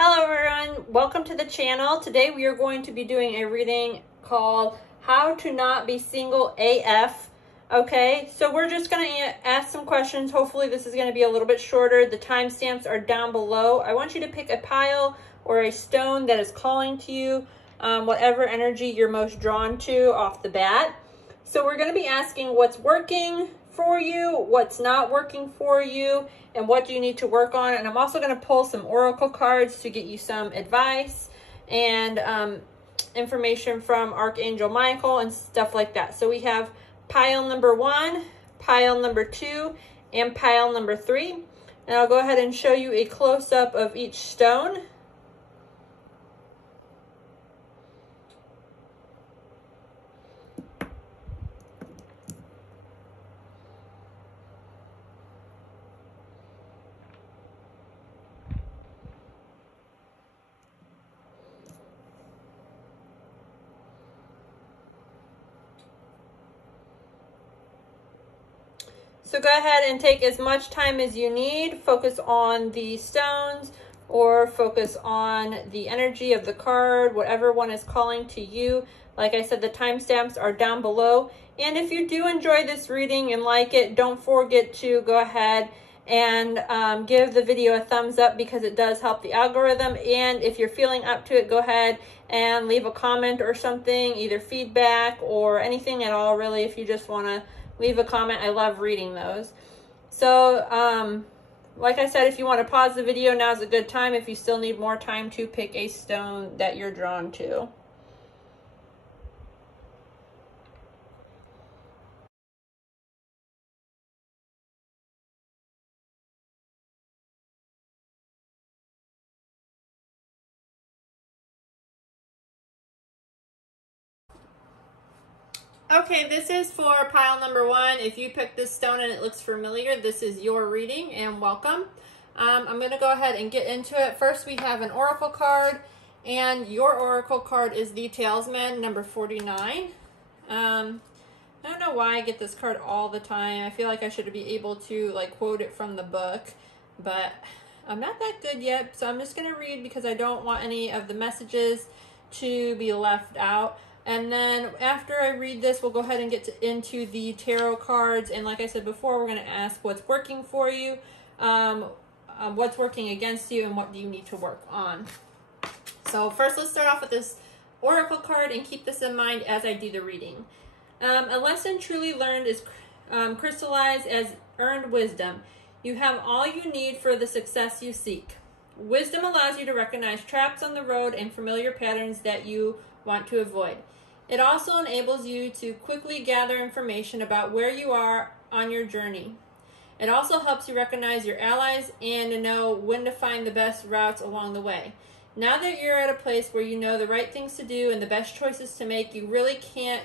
Hello everyone, welcome to the channel. Today we are going to be doing a reading called How to Not Be Single AF. Okay, so we're just going to ask some questions. Hopefully this is going to be a little bit shorter. The timestamps are down below. I want you to pick a pile or a stone that is calling to you, whatever energy you're most drawn to off the bat. So we're going to be asking what's working for you, what's not working for you, and what do you need to work on. And I'm also going to pull some oracle cards to get you some advice and information from Archangel Michael and stuff like that. So we have pile number 1, pile number 2, and pile number 3. And I'll go ahead and show you a close-up of each stone. So go ahead and take as much time as you need. Focus on the stones or focus on the energy of the card, whatever one is calling to you. Like I said, the timestamps are down below. And if you do enjoy this reading and like it, don't forget to go ahead and give the video a thumbs up because it does help the algorithm. And if you're feeling up to it, go ahead and leave a comment or something, either feedback or anything at all, really, if you just want to leave a comment. I love reading those. So, like I said, if you want to pause the video, now's a good time. If you still need more time to pick a stone that you're drawn to. Okay, this is for pile number 1. If you picked this stone and it looks familiar, this is your reading and welcome. I'm going to go ahead and get into it. First, we have an oracle card, and your oracle card is the Talisman, number 49. I don't know why I get this card all the time. I feel like I should be able to quote it from the book, but I'm not that good yet, so I'm just going to read because I don't want any of the messages to be left out. And then after I read this, we'll go ahead and get into the tarot cards. And like I said before, we're going to ask what's working for you, what's working against you, and what do you need to work on. So first, let's start off with this oracle card and keep this in mind as I do the reading. A lesson truly learned is crystallized as earned wisdom. You have all you need for the success you seek. Wisdom allows you to recognize traps on the road and familiar patterns that you want to avoid. It also enables you to quickly gather information about where you are on your journey. It also helps you recognize your allies and to know when to find the best routes along the way. Now that you're at a place where you know the right things to do and the best choices to make, you really can't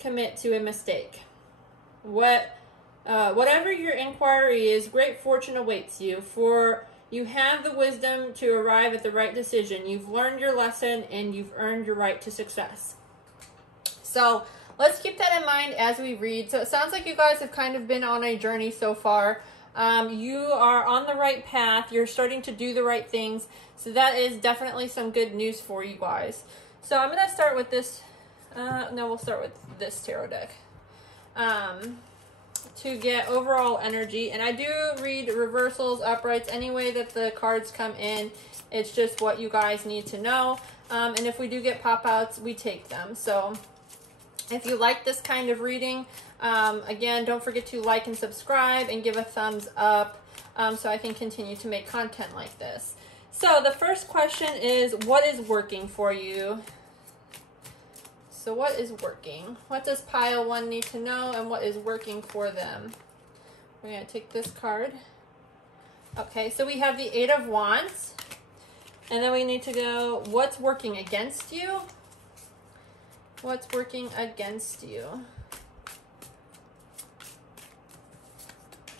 commit to a mistake. Whatever your inquiry is, great fortune awaits you, for you have the wisdom to arrive at the right decision. You've learned your lesson and you've earned your right to success. So let's keep that in mind as we read. So it sounds like you guys have kind of been on a journey so far. You are on the right path. You're starting to do the right things. So that is definitely some good news for you guys. So I'm going to start with this. We'll start with this tarot deck. To get overall energy. And I do read reversals, uprights, any way that the cards come in. It's just what you guys need to know. And if we do get pop-outs, we take them. So if you like this kind of reading, again, don't forget to like and subscribe and give a thumbs up so I can continue to make content like this. So the first question is, what is working for you? So what is working? What does pile 1 need to know, and what is working for them? We're going to take this card. Okay, so we have the 8 of Wands. And then we need to go, what's working against you? What's working against you?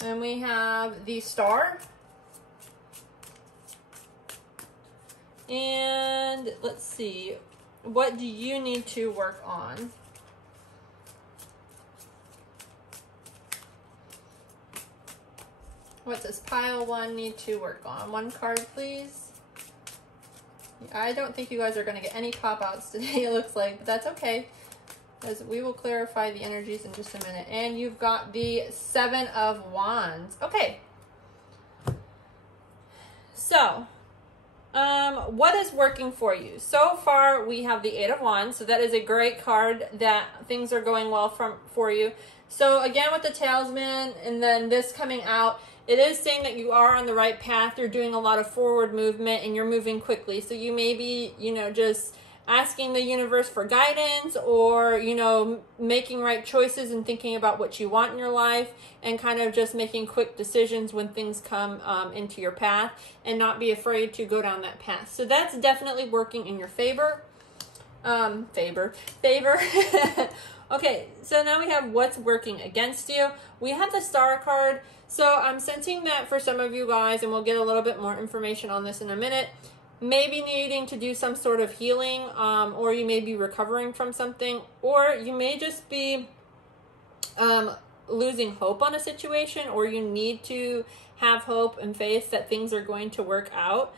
And we have the Star. And let's see. What do you need to work on? What does pile 1 need to work on? One card, please. I don't think you guys are going to get any pop-outs today, it looks like, but that's okay, as we will clarify the energies in just a minute. And you've got the 7 of Wands. Okay. So, what is working for you? So far, we have the 8 of Wands, so that is a great card that things are going well for you. So again, with the Talisman and then this coming out, it is saying that you are on the right path. You're doing a lot of forward movement and you're moving quickly. So you may be, you know, just asking the universe for guidance, or, you know, making right choices and thinking about what you want in your life, and kind of just making quick decisions when things come into your path, and not be afraid to go down that path. So that's definitely working in your favor. Favor. Okay, so now we have what's working against you. We have the Star card. So I'm sensing that for some of you guys, and we'll get a little bit more information on this in a minute, maybe needing to do some sort of healing, or you may be recovering from something, or you may just be losing hope on a situation, or you need to have hope and faith that things are going to work out,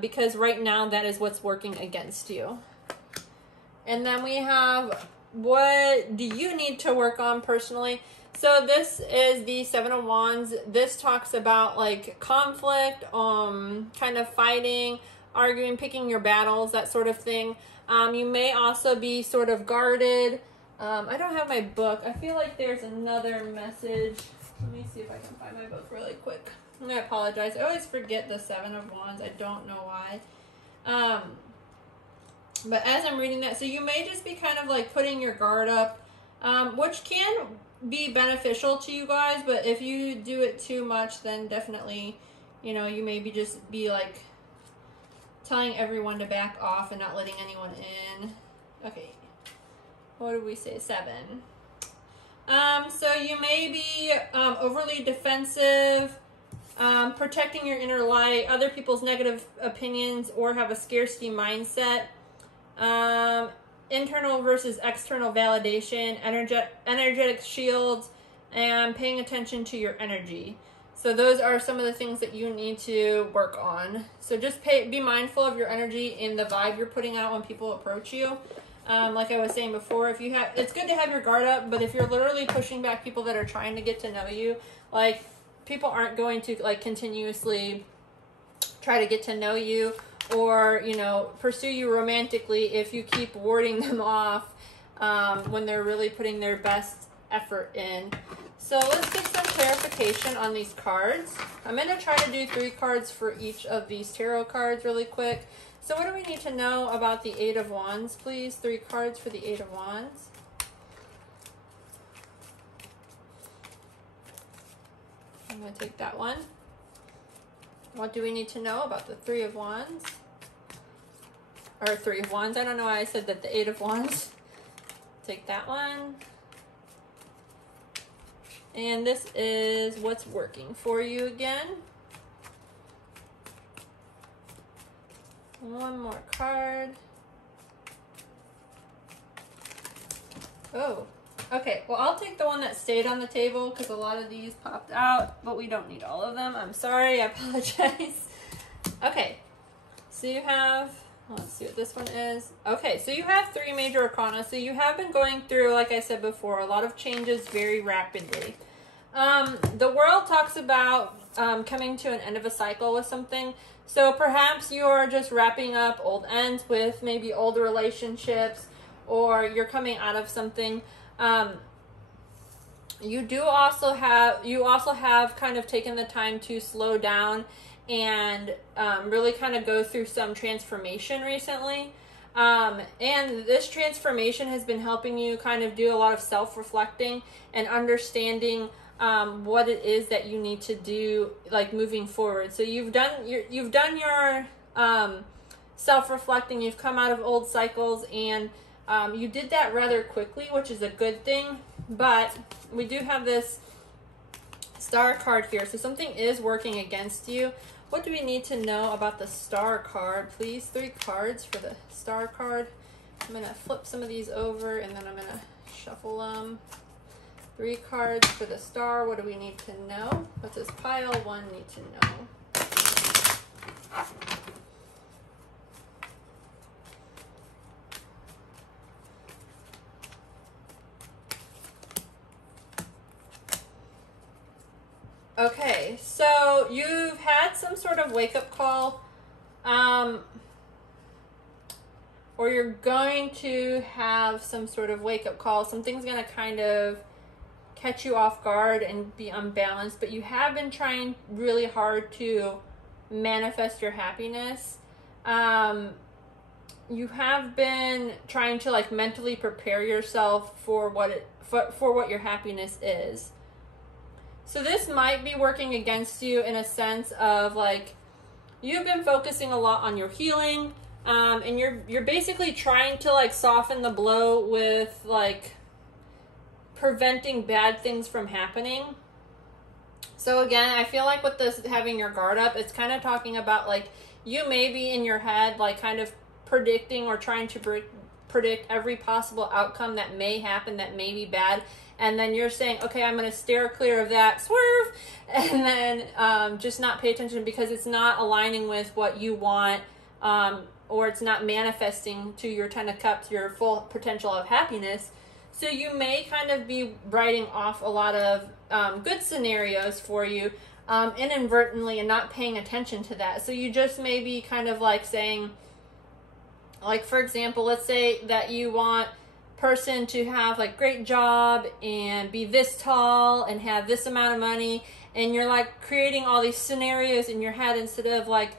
because right now that is what's working against you. And then we have, what do you need to work on personally? So this is the 7 of Wands. This talks about like conflict, kind of fighting, arguing, picking your battles, that sort of thing. You may also be sort of guarded. I don't have my book. I feel like there's another message. Let me see if I can find my book really quick. I apologize. I always forget the 7 of Wands. I don't know why. But as I'm reading that, so you may just be kind of like putting your guard up, which can be beneficial to you guys, but if you do it too much, then definitely, you know, you maybe just be like telling everyone to back off and not letting anyone in. Okay, what did we say? 7. So you may be overly defensive, protecting your inner light, other people's negative opinions, or have a scarcity mindset. Internal versus external validation, energetic shields, and paying attention to your energy. So those are some of the things that you need to work on. So just be mindful of your energy and the vibe you're putting out when people approach you. Like I was saying before, it's good to have your guard up, but if you're literally pushing back people that are trying to get to know you, like, people aren't going to like continuously try to get to know you, or, you know, pursue you romantically if you keep warding them off when they're really putting their best effort in. So let's get some clarification on these cards. I'm going to try to do 3 cards for each of these tarot cards really quick. So what do we need to know about the 8 of Wands, please? 3 cards for the 8 of Wands. I'm going to take that one. What do we need to know about the 3 of Wands? Or 3 of Wands. I don't know why I said that, the 8 of Wands. Take that one. And this is what's working for you again. One more card. Oh, okay. Well, I'll take the one that stayed on the table because a lot of these popped out, but we don't need all of them. I'm sorry. I apologize. Okay. So you have, let's see what this one is. Okay, so you have 3 major arcana. So you have been going through, like I said before, a lot of changes very rapidly. The world talks about coming to an end of a cycle with something. So perhaps you're just wrapping up old ends with maybe older relationships, or you're coming out of something. You also have kind of taken the time to slow down and really kind of go through some transformation recently. And this transformation has been helping you kind of do a lot of self-reflecting and understanding what it is that you need to do, like, moving forward. So you've done your self-reflecting. You've come out of old cycles, and you did that rather quickly, which is a good thing. But we do have this Star card here, so something is working against you. What do we need to know about the Star card, please? 3 cards for the Star card. I'm going to flip some of these over, and then I'm going to shuffle them. 3 cards for the Star. What do we need to know? What does pile 1 need to know? So you've had some sort of wake-up call, or you're going to have some sort of wake-up call. Something's going to kind of catch you off guard and be unbalanced, but you have been trying really hard to manifest your happiness. You have been trying to like mentally prepare yourself for what your happiness is. So this might be working against you in a sense of like you've been focusing a lot on your healing, and you're basically trying to like soften the blow with like preventing bad things from happening. So again, I feel like with this having your guard up, it's kind of talking about like you may be in your head like kind of predicting or trying to predict every possible outcome that may happen that may be bad, and then you're saying, okay, I'm going to steer clear of that, swerve, and then just not pay attention because it's not aligning with what you want, or it's not manifesting to your 10 of Cups, your full potential of happiness. So you may kind of be writing off a lot of good scenarios for you inadvertently and not paying attention to that. So you just may be kind of like saying, like, for example, let's say that you want person to have like great job and be this tall and have this amount of money, and you're like creating all these scenarios in your head instead of like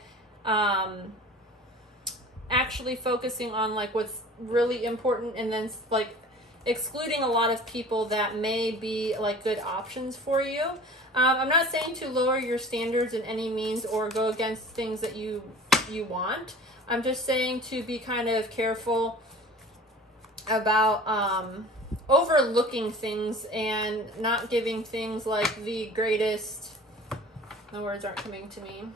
actually focusing on like what's really important, and then like excluding a lot of people that may be like good options for you. I'm not saying to lower your standards in any means or go against things that you want. I'm just saying to be kind of careful about overlooking things and not giving things like the greatest. The words aren't coming to me.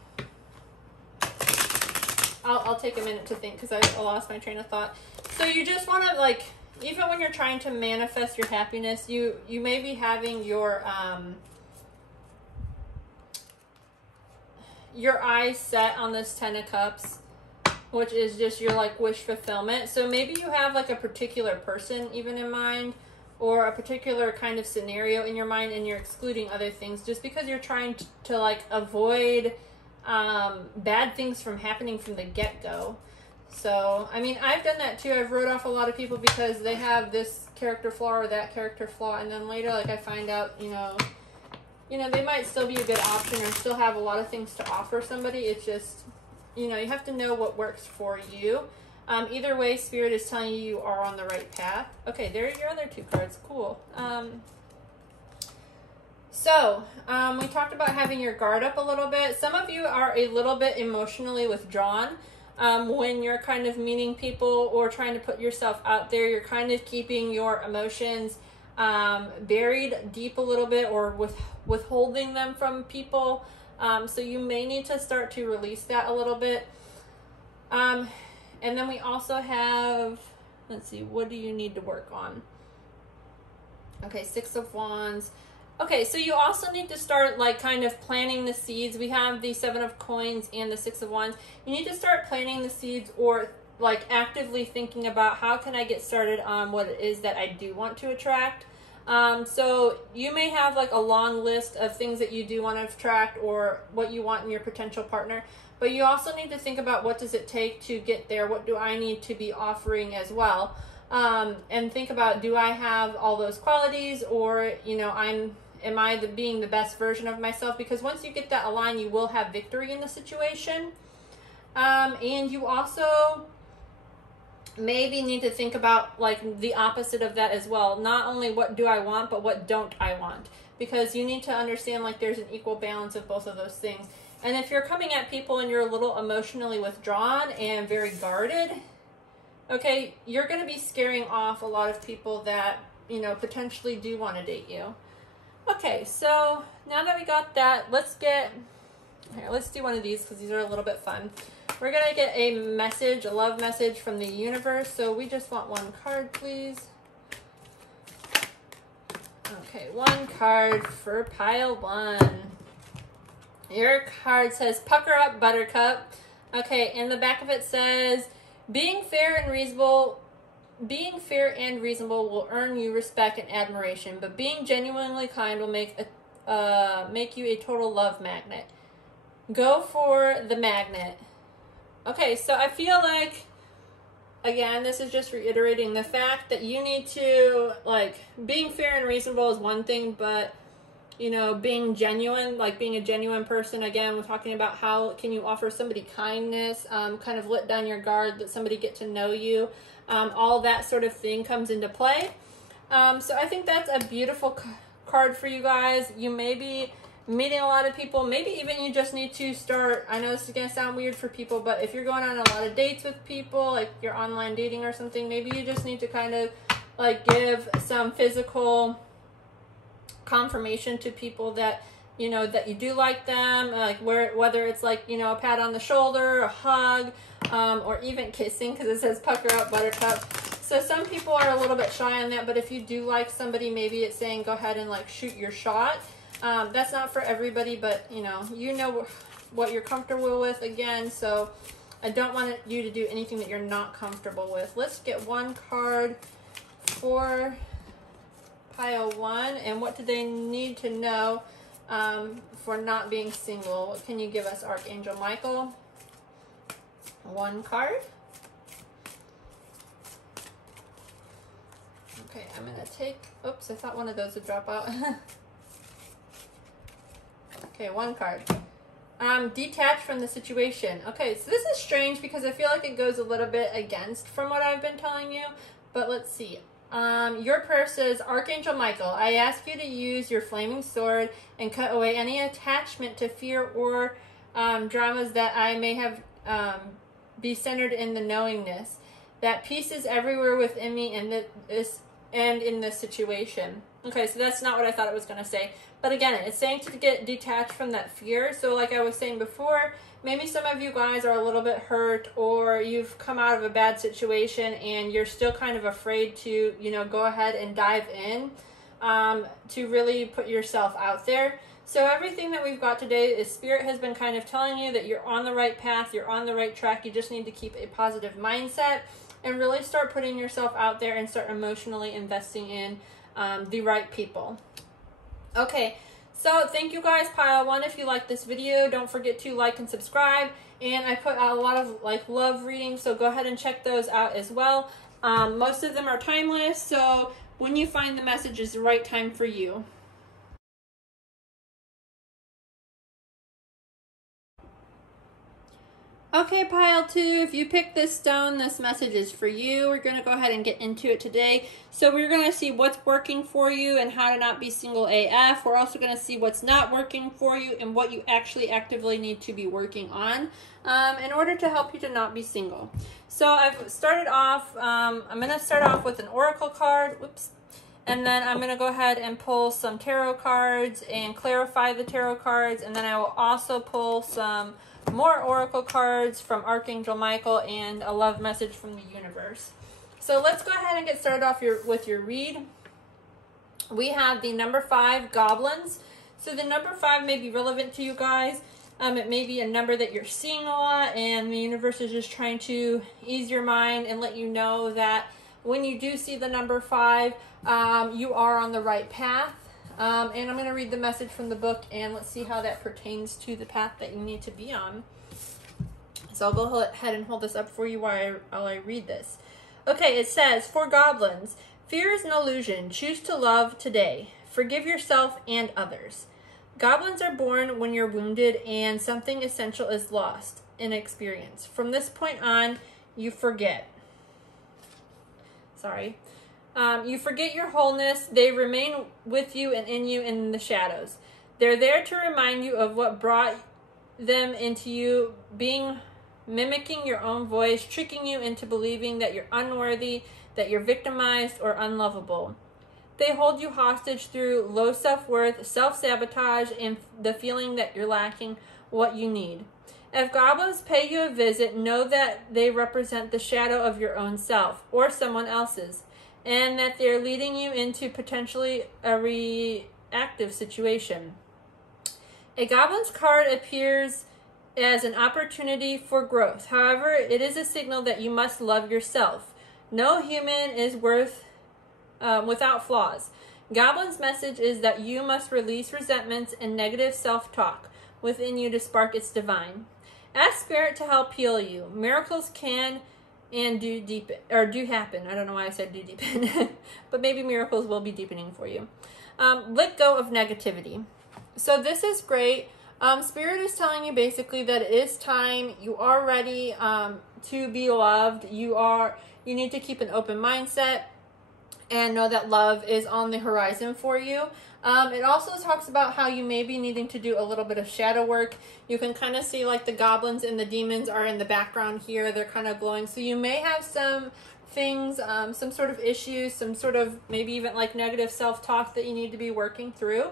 I'll take a minute to think because I lost my train of thought. So you just want to like, even when you're trying to manifest your happiness, you may be having your eyes set on this 10 of Cups, which is just your like wish fulfillment. So maybe you have like a particular person even in mind, or a particular kind of scenario in your mind, and you're excluding other things just because you're trying to like avoid bad things from happening from the get-go. So, I mean, I've done that too. I've wrote off a lot of people because they have this character flaw or that character flaw, and then later, like, I find out, you know, they might still be a good option or still have a lot of things to offer somebody. It's just, you know, you have to know what works for you. Either way, Spirit is telling you you are on the right path. Okay, there are your other two cards. Cool. So, we talked about having your guard up a little bit. Some of you are a little bit emotionally withdrawn. When you're kind of meeting people or trying to put yourself out there, you're kind of keeping your emotions buried deep a little bit, or withholding them from people. So you may need to start to release that a little bit. And then we also have, let's see, what do you need to work on? Okay, 6 of Wands. Okay, so you also need to start like kind of planting the seeds. We have the 7 of Coins and the 6 of Wands. You need to start planting the seeds, or like actively thinking about how can I get started on what it is that I do want to attract. So you may have like a long list of things that you do want to attract or what you want in your potential partner, but you also need to think about what does it take to get there? What do I need to be offering as well? And think about, do I have all those qualities, or, you know, am I being the best version of myself? Because once you get that aligned, you will have victory in the situation. And you also maybe need to think about like the opposite of that as well. Not only what do I want, but what don't I want? Because you need to understand like there's an equal balance of both of those things. And if you're coming at people and you're a little emotionally withdrawn and very guarded, okay, you're going to be scaring off a lot of people that, you know, potentially do want to date you. Okay, so now that we got that, let's do one of these because these are a little bit fun. We're going to get a message, a love message from the universe. So we just want one card, please. Okay, one card for pile 1. Your card says, pucker up, buttercup. Okay, and the back of it says, being fair and reasonable will earn you respect and admiration, but being genuinely kind will make make you a total love magnet. Go for the magnet. Okay, so I feel like, again, this is just reiterating the fact that you need to, like, being fair and reasonable is one thing, but, you know, being genuine, like being a genuine person, again, we're talking about how can you offer somebody kindness, kind of let down your guard, let somebody get to know you, all that sort of thing comes into play. So I think that's a beautiful card for you guys. You may be meeting a lot of people. Maybe even you just need to start, I know this is going to sound weird for people, but if you're going on a lot of dates with people, like you're online dating or something, maybe you just need to kind of like give some physical confirmation to people that, you know, that you do like them, like whether it's like, you know, a pat on the shoulder, a hug, or even kissing, because it says pucker up buttercup. So some people are a little bit shy on that, but if you do like somebody, maybe it's saying go ahead and like shoot your shot. That's not for everybody, but you know what you're comfortable with, again, so I don't want you to do anything that you're not comfortable with. Let's get one card for pile 1, and what do they need to know for not being single? What can you give us, Archangel Michael? One card. Okay, I'm gonna take, oops, I thought one of those would drop out. Okay, one card. Detach from the situation. Okay, so this is strange because I feel like it goes a little bit against from what I've been telling you, but let's see. Your prayer says, Archangel Michael, I ask you to use your flaming sword and cut away any attachment to fear or dramas that I may have be centered in the knowingness that peace is everywhere within me and in this situation. Okay, so that's not what I thought it was going to say. But again, it's saying to get detached from that fear. So like I was saying before, maybe some of you guys are a little bit hurt, or you've come out of a bad situation and you're still kind of afraid to, you know, go ahead and dive in to really put yourself out there. So everything that we've got today is Spirit has been kind of telling you that you're on the right path, you're on the right track. You just need to keep a positive mindset and really start putting yourself out there and start emotionally investing in the right people. Okay, so thank you guys, pile 1. If you like this video, don't forget to like and subscribe. And I put out a lot of like love readings, so go ahead and check those out as well. Most of them are timeless, so when you find the message is the right time for you. Okay, pile 2, if you pick this stone, this message is for you. We're going to go ahead and get into it today. So we're going to see what's working for you and how to not be single AF. We're also going to see what's not working for you and what you actually actively need to be working on in order to help you to not be single. So I've started off, I'm going to start off with an oracle card. Whoops. And then I'm going to go ahead and pull some tarot cards and clarify the tarot cards. And then I will also pull some more oracle cards from Archangel Michael and a love message from the universe. So let's go ahead and get started off with your read. We have the number 5, goblins. So the number 5 may be relevant to you guys. It may be a number that you're seeing a lot, and the universe is just trying to ease your mind and let you know that when you do see the number 5, you are on the right path. And I'm going to read the message from the book, and let's see how that pertains to the path that you need to be on. So I'll go ahead and hold this up for you while I read this. Okay, it says, for goblins, fear is an illusion. Choose to love today. Forgive yourself and others. Goblins are born when you're wounded and something essential is lost in experience. From this point on, you forget. Sorry. You forget your wholeness. They remain with you and in you in the shadows. They're there to remind you of what brought them into you, mimicking your own voice, tricking you into believing that you're unworthy, that you're victimized or unlovable. They hold you hostage through low self-worth, self-sabotage, and the feeling that you're lacking what you need. If goblins pay you a visit, know that they represent the shadow of your own self or someone else's, and that they're leading you into potentially a reactive situation. A goblin's card appears as an opportunity for growth. However, it is a signal that you must love yourself. No human is without flaws. Goblin's message is that you must release resentments and negative self-talk within you to spark its divine. Ask Spirit to help heal you. Miracles can and do happen. I don't know why I said do deepen, but maybe miracles will be deepening for you. Let go of negativity. So this is great. Spirit is telling you basically that it is time. You are ready to be loved. You need to keep an open mindset and know that love is on the horizon for you. It also talks about how you may be needing to do a little bit of shadow work. You can kind of see like the goblins and the demons are in the background here. They're kind of glowing. So you may have some things, some sort of issues, some sort of maybe even like negative self-talk that you need to be working through.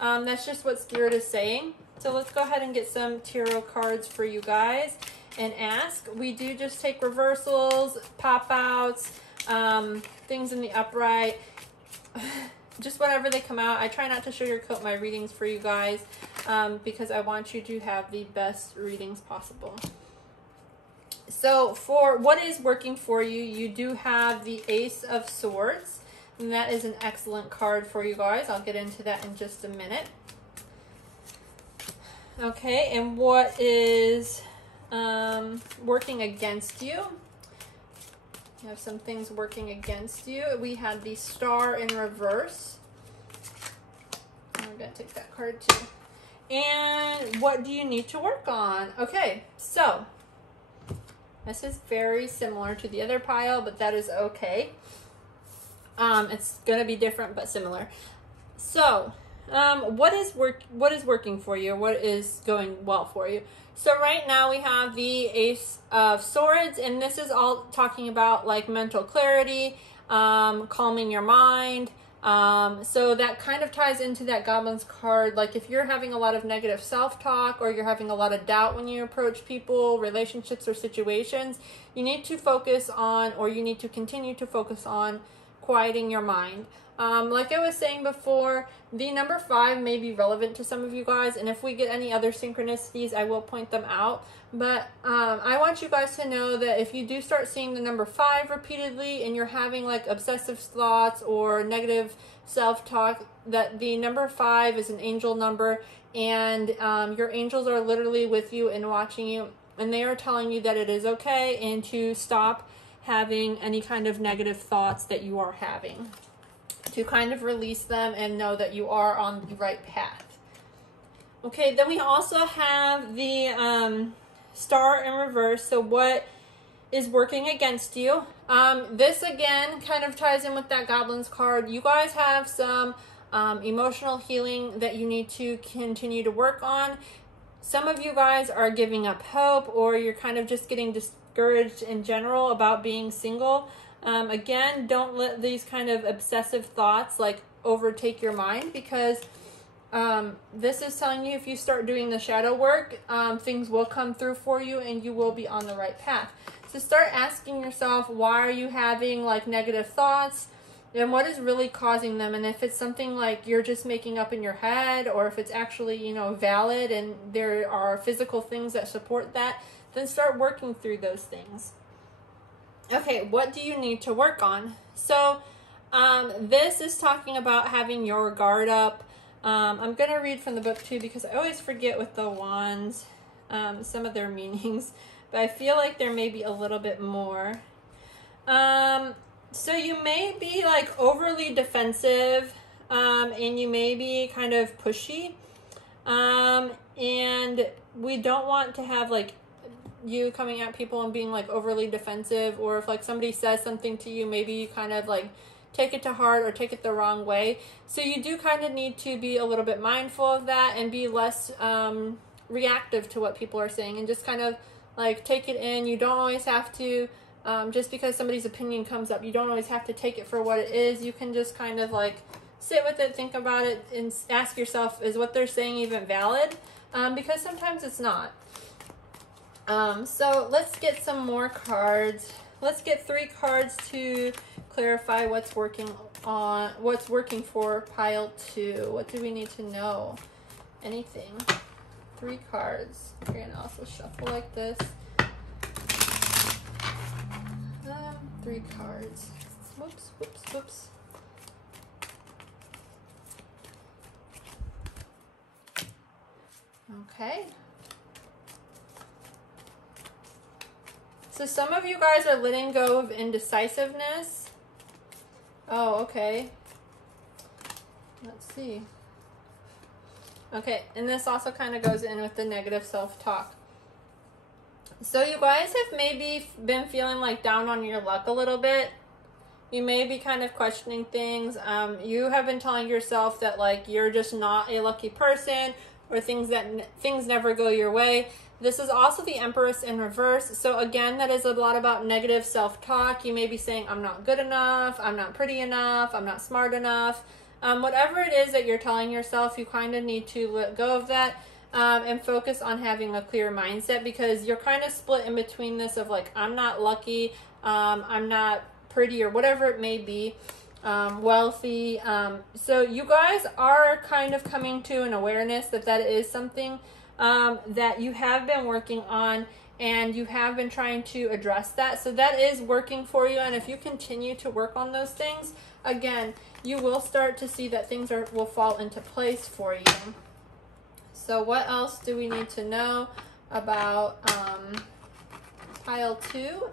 That's just what Spirit is saying. So let's go ahead and get some tarot cards for you guys and ask. We do just take reversals, pop-outs, things in the upright, just whatever they come out. I try not to sugarcoat my readings for you guys because I want you to have the best readings possible. So for what is working for you, you do have the Ace of Swords, and that is an excellent card for you guys. I'll get into that in just a minute. Okay, and what is working against you? You have some things working against you. We had the Star in reverse. I'm going to take that card too. And what do you need to work on? Okay, so this is very similar to the other pile, but that is okay. It's going to be different, but similar. So, what is working for you? What is going well for you? So right now we have the Ace of Swords, and this is all talking about like mental clarity, calming your mind. So that kind of ties into that Goblin's card. Like if you're having a lot of negative self-talk or you're having a lot of doubt when you approach people, relationships, or situations, you need to focus on, or you need to continue to focus on quieting your mind. Like I was saying before, the number 5 may be relevant to some of you guys, and if we get any other synchronicities, I will point them out. But I want you guys to know that if you do start seeing the number 5 repeatedly and you're having like obsessive thoughts or negative self-talk, that the number 5 is an angel number, and your angels are literally with you and watching you, and they are telling you that it is okay and to stop having any kind of negative thoughts that you are having, to kind of release them and know that you are on the right path. Okay, then we also have the Star in reverse. So what is working against you? This again kind of ties in with that Goblin's card. You guys have some emotional healing that you need to continue to work on. Some of you guys are giving up hope, or you're kind of just getting discouraged in general about being single. Again, don't let these kind of obsessive thoughts like overtake your mind, because this is telling you if you start doing the shadow work, things will come through for you and you will be on the right path. So start asking yourself, why are you having like negative thoughts, and what is really causing them? And if it's something like you're just making up in your head, or if it's actually, you know, valid and there are physical things that support that, then start working through those things. Okay, what do you need to work on? So this is talking about having your guard up. I'm going to read from the book too, because I always forget with the wands some of their meanings, but I feel like there may be a little bit more. So you may be like overly defensive, and you may be kind of pushy, and we don't want to have like you coming at people and being like overly defensive, or if like somebody says something to you, maybe you kind of like take it to heart or take it the wrong way. So you do kind of need to be a little bit mindful of that and be less reactive to what people are saying, and just kind of like take it in. You don't always have to, just because somebody's opinion comes up, you don't always have to take it for what it is. You can just kind of like sit with it, think about it, and ask yourself, is what they're saying even valid? Because sometimes it's not. So let's get some more cards. Let's get 3 cards to clarify what's working for pile 2. What do we need to know? Anything. 3 cards. You're gonna also shuffle like this. 3 cards. Whoops, whoops, whoops. Okay. So some of you guys are letting go of indecisiveness. Oh, okay. Let's see. Okay, and this also kind of goes in with the negative self-talk. So you guys have maybe been feeling like down on your luck a little bit. You may be kind of questioning things. You have been telling yourself that like you're just not a lucky person, or things never go your way. This is also the Empress in reverse. So again, that is a lot about negative self-talk. You may be saying, I'm not good enough, I'm not pretty enough, I'm not smart enough. Whatever it is that you're telling yourself, you kind of need to let go of that and focus on having a clear mindset, because you're kind of split in between this of like, I'm not lucky, I'm not pretty, or whatever it may be, wealthy. So you guys are kind of coming to an awareness that that is something that you have been working on, and you have been trying to address that. So that is working for you, and if you continue to work on those things, again, you will start to see that things will fall into place for you. So what else do we need to know about pile 2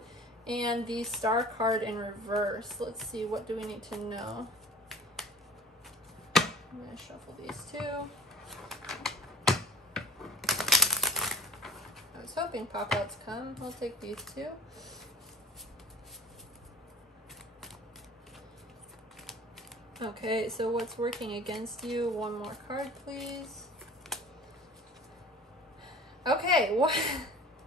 and the star card in reverse? Let's see, what do we need to know? I'm going to shuffle these two. I was hoping pop-outs come. I'll take these two. Okay, so what's working against you? One more card, please. Okay,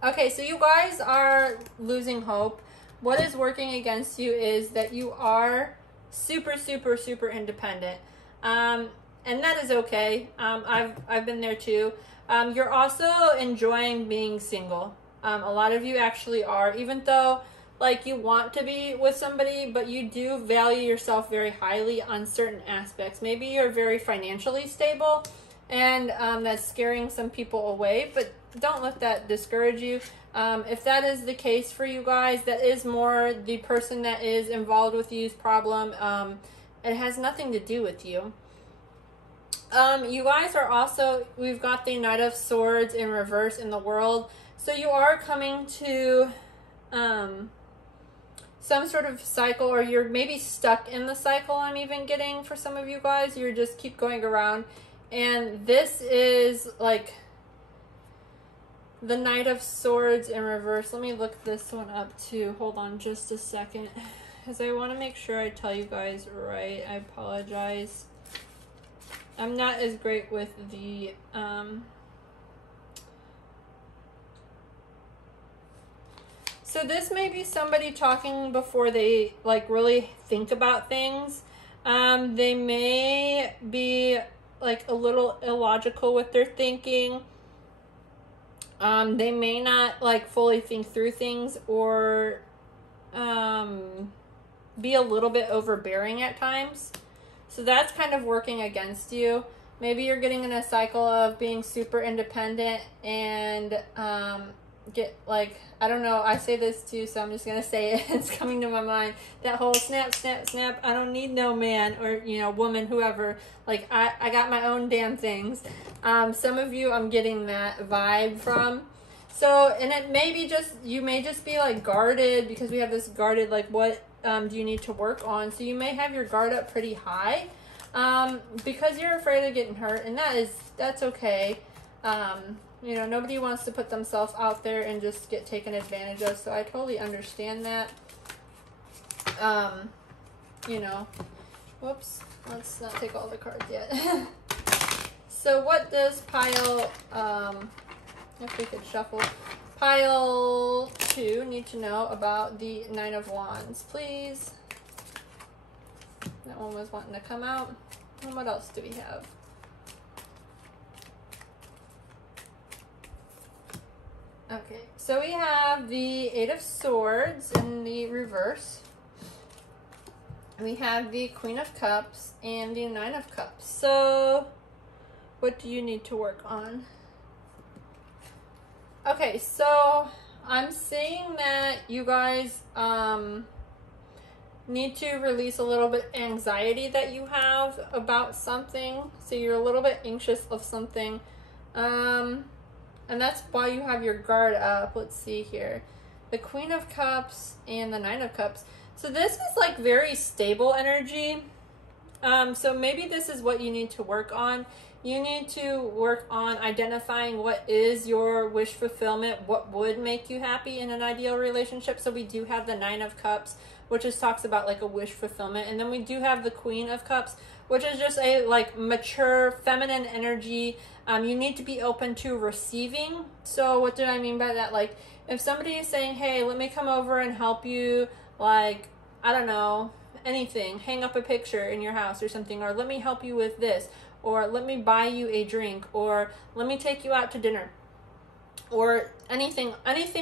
okay, so you guys are losing hope. What is working against you is that you are super, super, super independent. And that is okay. I've been there too. You're also enjoying being single. A lot of you actually are, even though like you want to be with somebody, but you do value yourself very highly on certain aspects. Maybe you're very financially stable, and that's scaring some people away, but don't let that discourage you. If that is the case for you guys, that is more the person that is involved with you's problem. It has nothing to do with you. You guys are also, we've got the Knight of Swords in reverse in the world. So you are coming to some sort of cycle, or you're maybe stuck in the cycle. I'm even getting for some of you guys, you're just keep going around. And this is like the Knight of Swords in reverse. Let me look this one up too. Hold on just a second, because I want to make sure I tell you guys right. I apologize. I'm not as great with the so this may be somebody talking before they like really think about things. They may be like a little illogical with their thinking. They may not like fully think through things, or be a little bit overbearing at times. So that's kind of working against you. Maybe you're getting in a cycle of being super independent and get like, I don't know, I say this too, so I'm just gonna say it. It's coming to my mind. That whole snap, snap, snap, I don't need no man, or, you know, woman, whoever. Like, I got my own damn things. Some of you I'm getting that vibe from. So, and it may be just, you may just be like guarded, because we have this guarded, like, what do you need to work on? So you may have your guard up pretty high because you're afraid of getting hurt, and that's okay. You know, nobody wants to put themselves out there and just get taken advantage of, so I totally understand that. You know, whoops, let's not take all the cards yet. So what does pile, if we could shuffle, pile 2 need to know about the Nine of Wands, please? That one was wanting to come out. And what else do we have? Okay, so we have the Eight of Swords in the reverse. We have the Queen of Cups and the Nine of Cups. So, what do you need to work on? Okay, so I'm seeing that you guys need to release a little bit of anxiety that you have about something. So you're a little bit anxious of something. and that's why you have your guard up. Let's see here. The Queen of Cups and the Nine of Cups. So this is like very stable energy. So maybe this is what you need to work on. You need to work on identifying what is your wish fulfillment, what would make you happy in an ideal relationship. So we do have the Nine of Cups, which just talks about like a wish fulfillment. And then we do have the Queen of Cups, which is just a like mature feminine energy. You need to be open to receiving. So what do I mean by that? Like if somebody is saying, hey, let me come over and help you, like, I don't know, anything, hang up a picture in your house or something, or let me help you with this, or let me buy you a drink, or let me take you out to dinner, or anything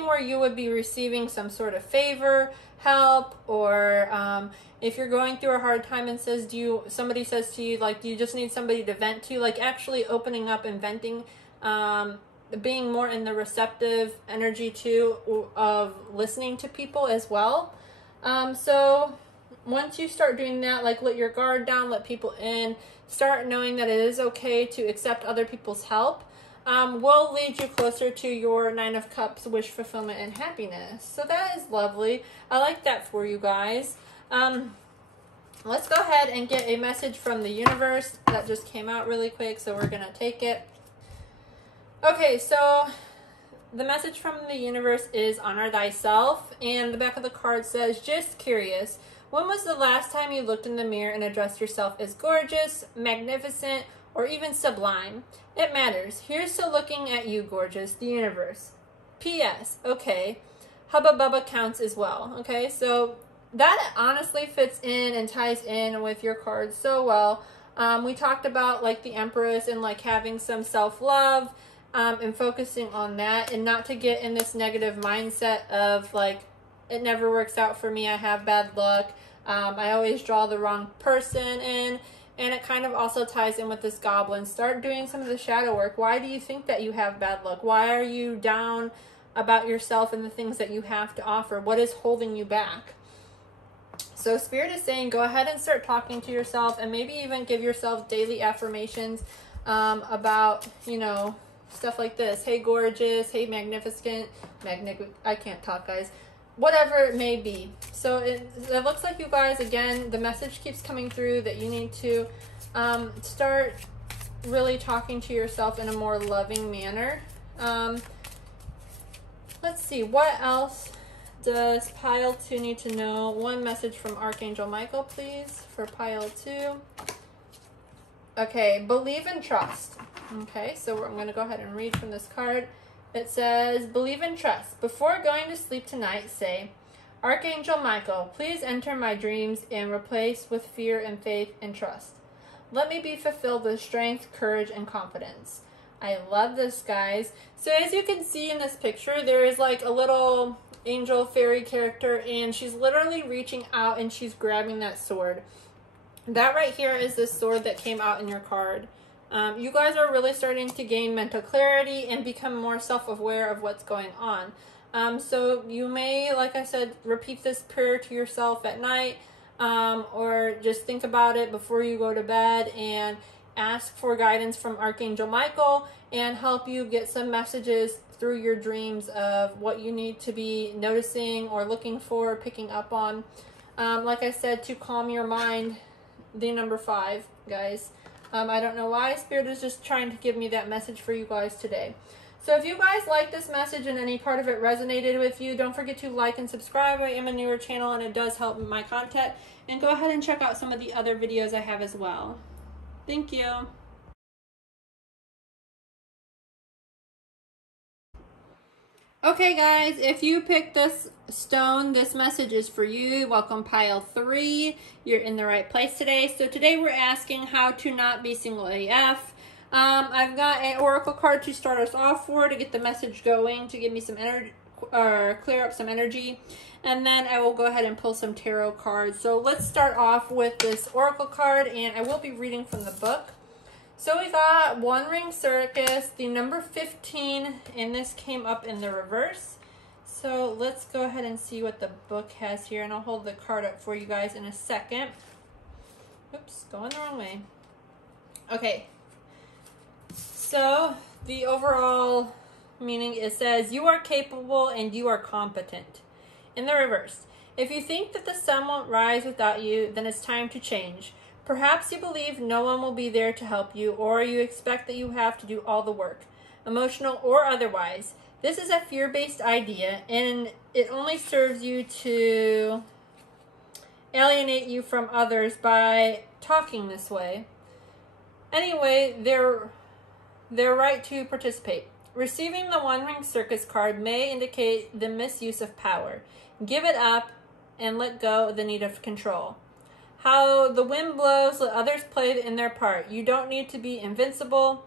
where you would be receiving some sort of favor, help, or if you're going through a hard time and somebody says to you, like, do you just need somebody to vent to, like actually opening up and venting, being more in the receptive energy too of listening to people as well. So once you start doing that, like let your guard down, let people in, start knowing that it is okay to accept other people's help, will lead you closer to your Nine of Cups, wish fulfillment, and happiness. So that is lovely. I like that for you guys. Let's go ahead and get a message from the universe that just came out really quick, so we're going to take it. Okay, so the message from the universe is honor thyself, and the back of the card says, just curious, when was the last time you looked in the mirror and addressed yourself as gorgeous, magnificent, or even sublime? It matters. Here's to looking at you, gorgeous, the universe. P.S. Okay, Hubba Bubba counts as well. Okay, so that honestly fits in and ties in with your cards so well. We talked about like the Empress and like having some self-love, and focusing on that, and not to get in this negative mindset of like, it never works out for me, I have bad luck, I always draw the wrong person in. And it kind of also ties in with this goblin. Start doing some of the shadow work. Why do you think that you have bad luck? Why are you down about yourself and the things that you have to offer? What is holding you back? So Spirit is saying, go ahead and start talking to yourself, and maybe even give yourself daily affirmations about, you know, stuff like this. Hey, gorgeous. Hey, magnificent. I can't talk, guys. Whatever it may be. So it looks like you guys, again, the message keeps coming through that you need to start really talking to yourself in a more loving manner. Let's see, what else does pile 2 need to know? One message from Archangel Michael, please, for pile 2. Okay, believe and trust. Okay, so I'm going to go ahead and read from this card. It says, believe and trust. Before going to sleep tonight, say, Archangel Michael, please enter my dreams and replace with fear and faith and trust. Let me be fulfilled with strength, courage, and confidence. I love this, guys. So as you can see in this picture, there is like a little angel fairy character, and she's literally reaching out and she's grabbing that sword. That right here is the sword that came out in your card. You guys are really starting to gain mental clarity and become more self-aware of what's going on. So you may, like I said, repeat this prayer to yourself at night, or just think about it before you go to bed and ask for guidance from Archangel Michael and help you get some messages through your dreams of what you need to be noticing or looking for, picking up on. Like I said, to calm your mind, the number 5, guys. I don't know why. Spirit is just trying to give me that message for you guys today. So if you guys like this message and any part of it resonated with you, don't forget to like and subscribe. I am a newer channel and it does help my content. And go ahead and check out some of the other videos I have as well. Thank you. Okay, guys, if you picked this stone, this message is for you. Welcome, pile 3. You're in the right place today. So today we're asking how to not be single AF. I've got an oracle card to start us off to get the message going, to give me some energy, or clear up some energy. And then I will go ahead and pull some tarot cards. So let's start off with this oracle card, and I will be reading from the book. So we got One Ring Circus, the number 15, and this came up in the reverse. So let's go ahead and see what the book has here, and I'll hold the card up for you guys in a second. Oops, going the wrong way. Okay. So the overall meaning it says, you are capable and you are competent. In the reverse, if you think that the sun won't rise without you, then it's time to change. Perhaps you believe no one will be there to help you, or you expect that you have to do all the work, emotional or otherwise. This is a fear-based idea, and it only serves you to alienate you from others by talking this way. Anyway, they're right to participate. Receiving the One Ring Circus card may indicate the misuse of power. Give it up and let go of the need of control. How the wind blows, let others play in their part. You don't need to be invincible,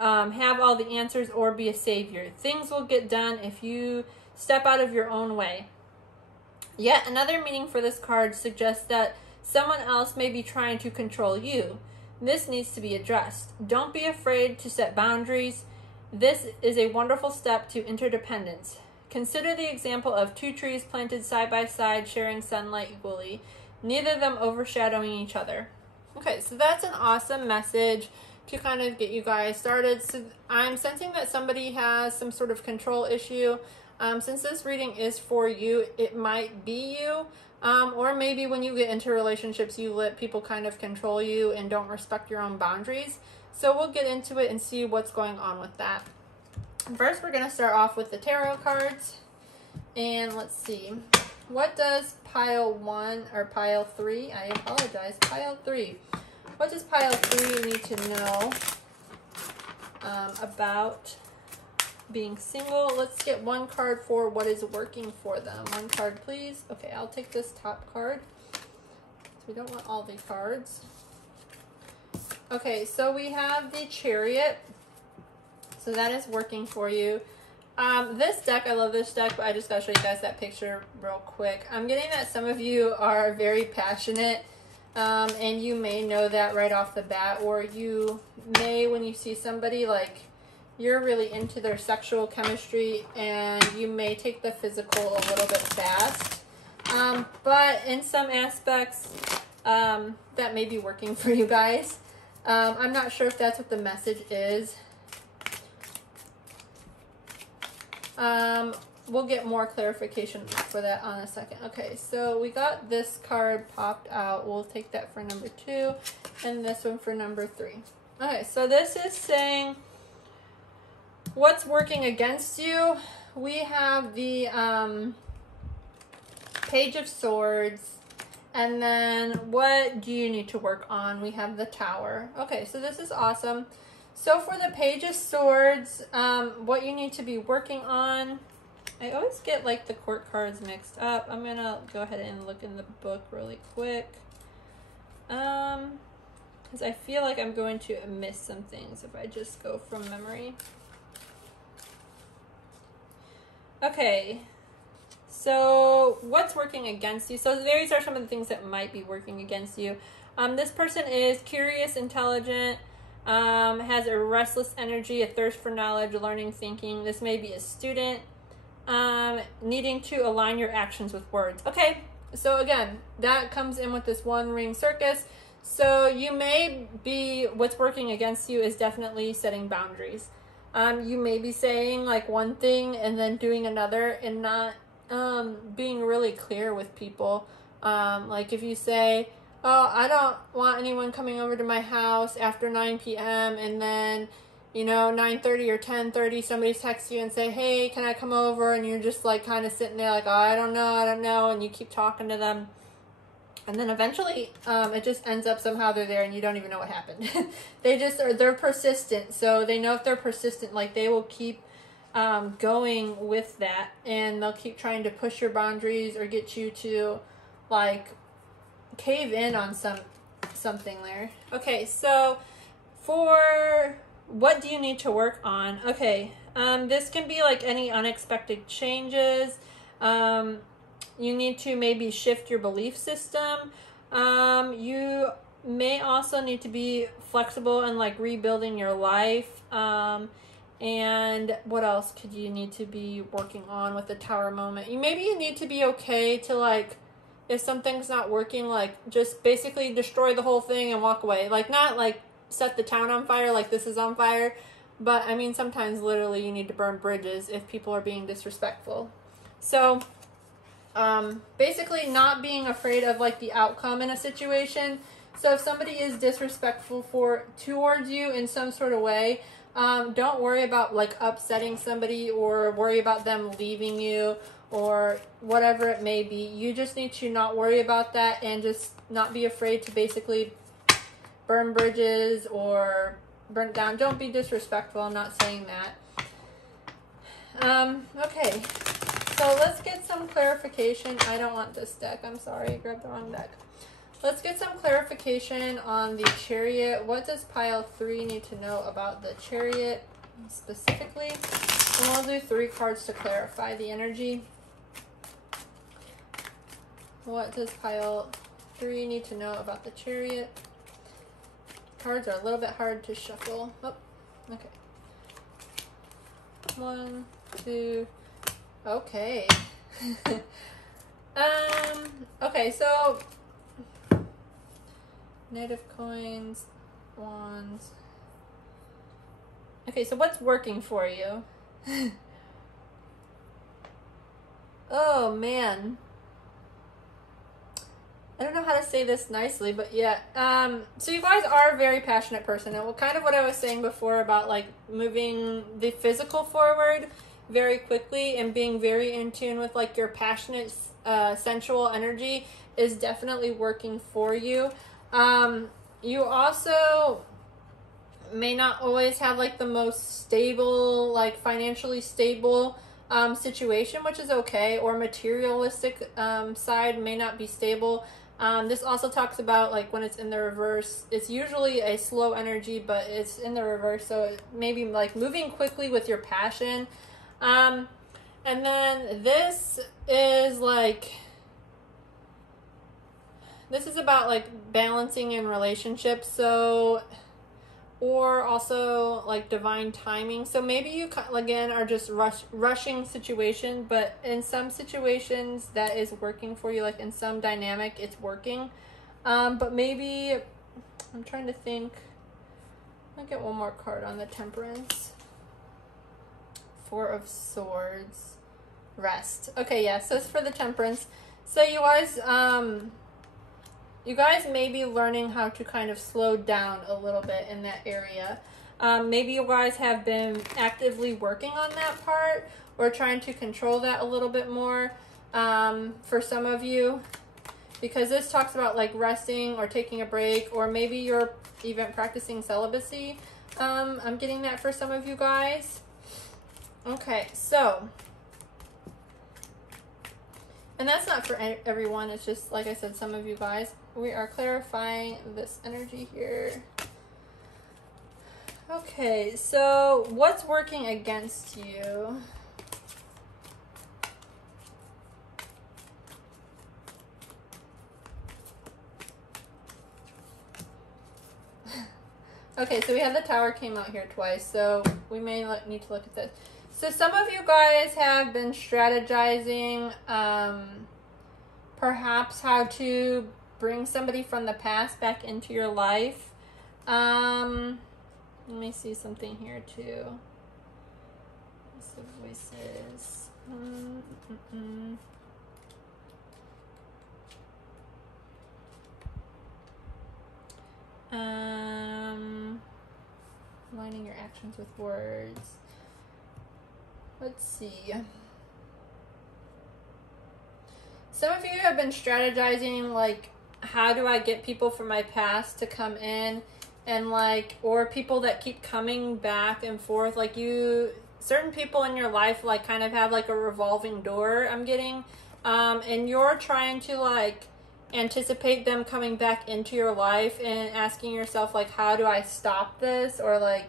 have all the answers, or be a savior. Things will get done if you step out of your own way. Yet another meaning for this card suggests that someone else may be trying to control you. This needs to be addressed. Don't be afraid to set boundaries. This is a wonderful step to interdependence. Consider the example of two trees planted side by side, sharing sunlight equally, neither of them overshadowing each other. Okay, so that's an awesome message to kind of get you guys started. So I'm sensing that somebody has some sort of control issue. Since this reading is for you, it might be you. Or maybe when you get into relationships, you let people kind of control you and don't respect your own boundaries. So we'll get into it and see what's going on with that. First, we're going to start off with the tarot cards. And let's see. What does pile 1 or pile 3? I apologize. Pile 3. What does pile 3 need to know about being single? Let's get one card for what is working for them. One card, please. Okay, I'll take this top card. So we don't want all the cards. Okay, so we have the Chariot. So that is working for you. This deck, I love this deck, but I just gotta show you guys that picture real quick. I'm getting that some of you are very passionate, and you may know that right off the bat, or you may, when you see somebody, like, you're really into their sexual chemistry, and you may take the physical a little bit fast. But in some aspects, that may be working for you guys. I'm not sure if that's what the message is. We'll get more clarification for that on a second. Okay, so we got this card popped out. We'll take that for number 2, and this one for number 3. Okay, so this is saying what's working against you. We have the Page of Swords, and then what do you need to work on? We have the Tower. Okay, so this is awesome. So for the Page of Swords, what you need to be working on, I always get like the court cards mixed up. I'm going to go ahead and look in the book really quick. Because I feel like I'm going to miss some things if I just go from memory. Okay, so what's working against you? So these are some of the things that might be working against you. This person is curious, intelligent, has a restless energy, a thirst for knowledge, learning, thinking. This may be a student, needing to align your actions with words. Okay, so again, that comes in with this One Ring Circus. So you may be, what's working against you is definitely setting boundaries. You may be saying like one thing and then doing another, and not being really clear with people. Like if you say, oh, I don't want anyone coming over to my house after 9 p.m. and then, you know, 9:30 or 10:30, somebody texts you and say, hey, can I come over? And you're just like kind of sitting there like, oh, I don't know. And you keep talking to them. And then eventually, it just ends up somehow they're there and you don't even know what happened. They're persistent. So they know if they're persistent, like they will keep going with that, and they'll keep trying to push your boundaries or get you to like cave in on something there. Okay, so for what do you need to work on? Okay, this can be like any unexpected changes. You need to maybe shift your belief system. You may also need to be flexible and like rebuilding your life. And what else could you need to be working on with the Tower moment? Maybe you need to be okay to like, if something's not working, like just basically destroy the whole thing and walk away. Like not like set the town on fire like this is on fire, But I mean, sometimes literally you need to burn bridges if people are being disrespectful. So basically not being afraid of like the outcome in a situation. So if somebody is disrespectful towards you in some sort of way, don't worry about like upsetting somebody or worry about them leaving you or whatever it may be. You just need to not worry about that and just not be afraid to basically burn bridges or burn down. Don't be disrespectful. I'm not saying that. Okay, so let's get some clarification. I don't want this deck. I'm sorry, I grabbed the wrong deck. Let's get some clarification on the Chariot. What does pile 3 need to know about the Chariot specifically? And we'll do 3 cards to clarify the energy. What does pile 3 need to know about the Chariot? Cards are a little bit hard to shuffle. Oh, okay. 1, 2. Okay. Okay, so native coins, wands. Okay, so what's working for you? Oh man. I don't know how to say this nicely, but yeah. So you guys are a very passionate person, and kind of what I was saying before about like moving the physical forward very quickly and being very in tune with like your passionate, sensual energy is definitely working for you. You also may not always have like the most stable, like financially stable situation, which is okay, or materialistic side may not be stable. This also talks about like when it's in the reverse, it's usually a slow energy, but it's in the reverse, so it maybe like moving quickly with your passion. And then this is like, this is about like balancing in relationships, so, or also like divine timing. So maybe you again are just rushing situations, but in some situations that is working for you, like in some dynamic it's working. But maybe, I'm trying to think, I'll get one more card on the Temperance. 4 of Swords, rest. Okay, yeah, so it's for the Temperance. So you guys may be learning how to kind of slow down a little bit in that area. Maybe you guys have been actively working on that part or trying to control that a little bit more for some of you, because this talks about like resting or taking a break, or maybe you're even practicing celibacy. I'm getting that for some of you guys. Okay, so, and that's not for everyone, it's just, like I said, some of you guys. We are clarifying this energy here. Okay, so what's working against you? Okay, so we have the Tower came out here twice, so we may need to look at this. So some of you guys have been strategizing, perhaps how to bring somebody from the past back into your life. Let me see something here too. So voices. Aligning your actions with words. Let's see. Some of you have been strategizing, like, how do I get people from my past to come in, and like, or people that keep coming back and forth, like certain people in your life like kind of have like a revolving door, I'm getting, and you're trying to like anticipate them coming back into your life and asking yourself like, how do I stop this? Or like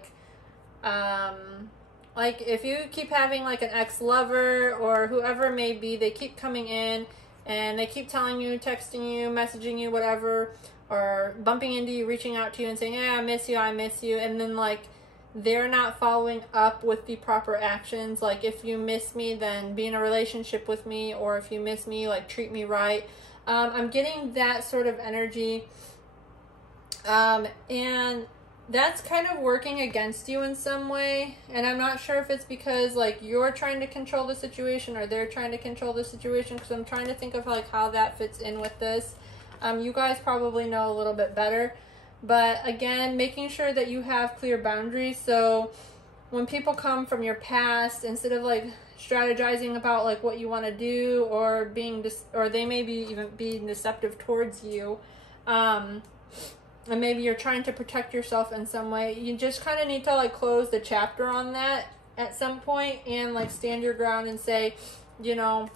if you keep having like an ex-lover or whoever it may be, they keep coming in and they keep telling you, texting you, messaging you, whatever, or bumping into you, reaching out to you and saying, yeah, I miss you, and then like they're not following up with the proper actions. Like, if you miss me, then be in a relationship with me, or if you miss me, like treat me right. I'm getting that sort of energy. And that's kind of working against you in some way. And I'm not sure if it's because like you're trying to control the situation or they're trying to control the situation, because I'm trying to think of like how that fits in with this. You guys probably know a little bit better. But again, making sure that you have clear boundaries. So when people come from your past, instead of like strategizing about like what you want to do, or being or they may be even being deceptive towards you, and maybe you're trying to protect yourself in some way, you just kind of need to like close the chapter on that at some point and like stand your ground and say, you know,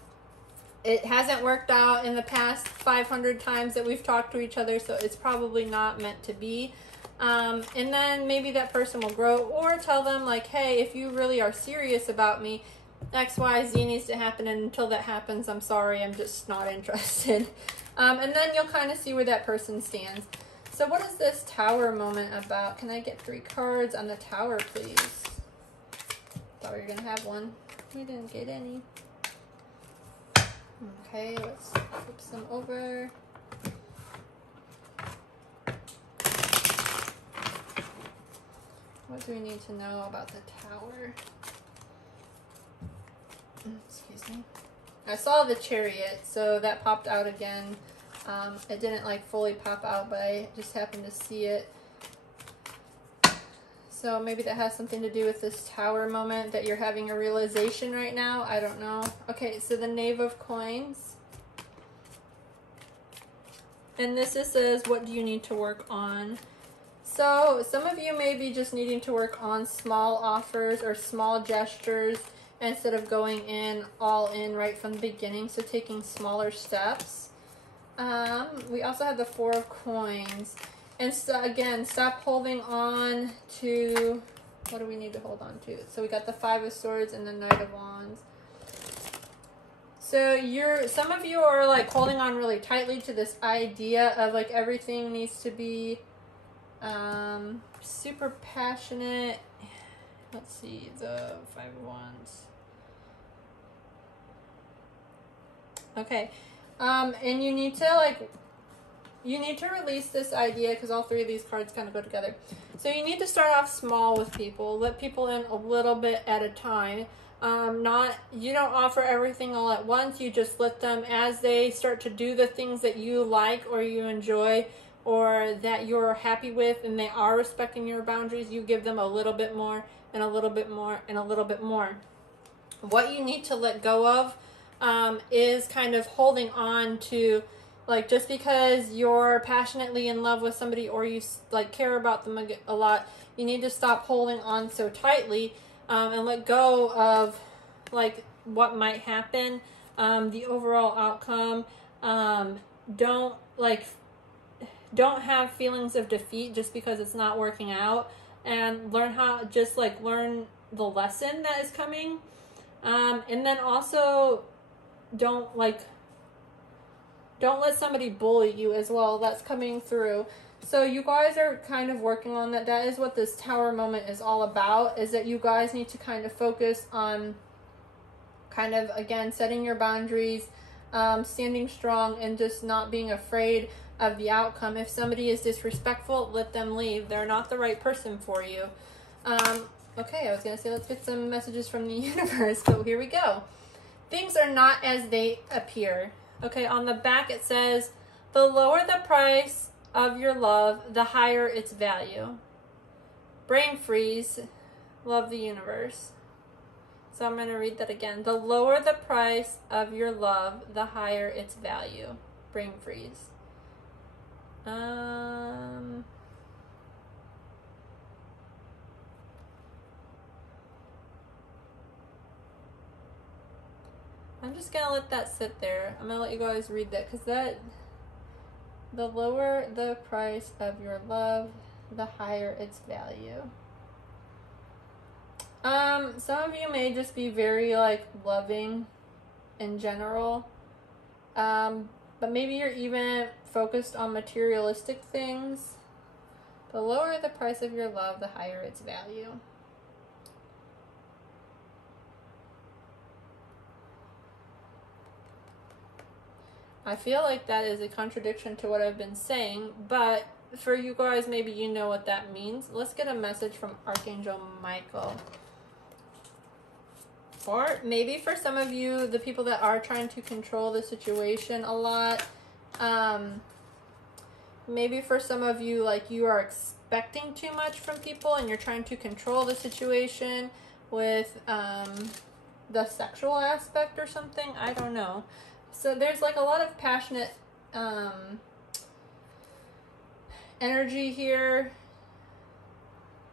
it hasn't worked out in the past 500 times that we've talked to each other, so it's probably not meant to be. And then maybe that person will grow, or tell them like, hey, if you really are serious about me, X, Y, Z needs to happen, and until that happens, I'm sorry, I'm just not interested. And then you'll kind of see where that person stands. So what is this Tower moment about? Can I get 3 cards on the Tower, please? Thought we were going to have one. We didn't get any. Okay, let's flip some over. What do we need to know about the Tower? Excuse me. I saw the Chariot, so that popped out again. It didn't like fully pop out, but I just happened to see it. So maybe that has something to do with this Tower moment, that you're having a realization right now. I don't know. Okay, so the Knave of Coins. And this says, what do you need to work on? So some of you may be just needing to work on small offers or small gestures instead of going in all in right from the beginning. So taking smaller steps. We also have the 4 of Coins. And so again, stop holding on to, what do we need to hold on to? So we got the 5 of Swords and the Knight of Wands. So some of you are like holding on really tightly to this idea of like everything needs to be super passionate. Let's see, the 5 of Wands. Okay. And you need to release this idea, because all 3 of these cards kind of go together. So you need to start off small with people. Let people in a little bit at a time. You don't offer everything all at once. You just let them, as they start to do the things that you like or you enjoy or that you're happy with and they are respecting your boundaries, you give them a little bit more and a little bit more and a little bit more. What you need to let go of is kind of holding on to, like, just because you're passionately in love with somebody or you like care about them a lot, you need to stop holding on so tightly and let go of like what might happen, the overall outcome. Don't have feelings of defeat just because it's not working out, and learn the lesson that is coming. And then also don't let somebody bully you as well. That's coming through. So you guys are kind of working on that. That is what this Tower moment is all about, is that you guys need to kind of focus on kind of, again, setting your boundaries, standing strong, and just not being afraid of the outcome. If somebody is disrespectful, let them leave. They're not the right person for you. Okay, I was going to say let's get some messages from the universe, so here we go. Things are not as they appear. Okay, on the back it says, the lower the price of your love, the higher its value. Brain freeze. Love the universe. So I'm going to read that again. The lower the price of your love, the higher its value. Brain freeze. I'm just going to let that sit there. I'm going to let you guys read that, because the lower the price of your love, the higher its value. Some of you may just be very like loving in general. But maybe you're even focused on materialistic things. The lower the price of your love, the higher its value. I feel like that is a contradiction to what I've been saying, but for you guys, maybe you know what that means. Let's get a message from Archangel Michael. Or maybe for some of you, the people that are trying to control the situation a lot, maybe for some of you, like you are expecting too much from people and you're trying to control the situation with the sexual aspect or something. I don't know. So there's like a lot of passionate energy here,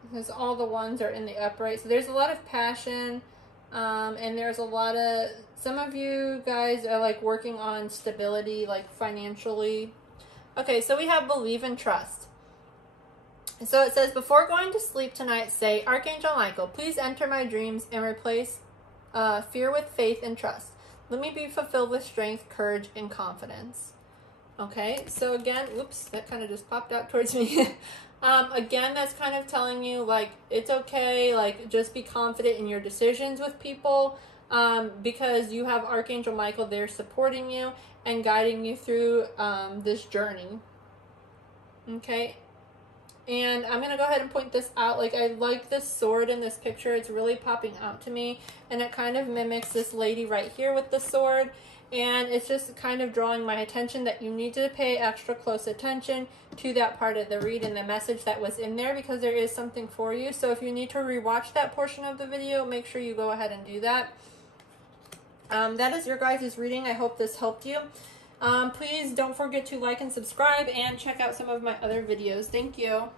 because all the ones are in the upright. So there's a lot of passion, and there's a lot of, some of you guys are like working on stability, like financially. Okay, so we have believe and trust. So it says, before going to sleep tonight, say, Archangel Michael, please enter my dreams and replace fear with faith and trust. Let me be fulfilled with strength, courage, and confidence. Okay, so again, whoops, that kind of just popped out towards me. Again, that's kind of telling you, like, it's okay, like, just be confident in your decisions with people, because you have Archangel Michael there supporting you and guiding you through this journey. Okay, and I'm going to go ahead and point this out. Like, I like this sword in this picture. It's really popping out to me, and it kind of mimics this lady right here with the sword. And it's just kind of drawing my attention that you need to pay extra close attention to that part of the read and the message that was in there, because there is something for you. So if you need to rewatch that portion of the video, make sure you go ahead and do that. That is your guys' reading. I hope this helped you. Please don't forget to like and subscribe and check out some of my other videos. Thank you.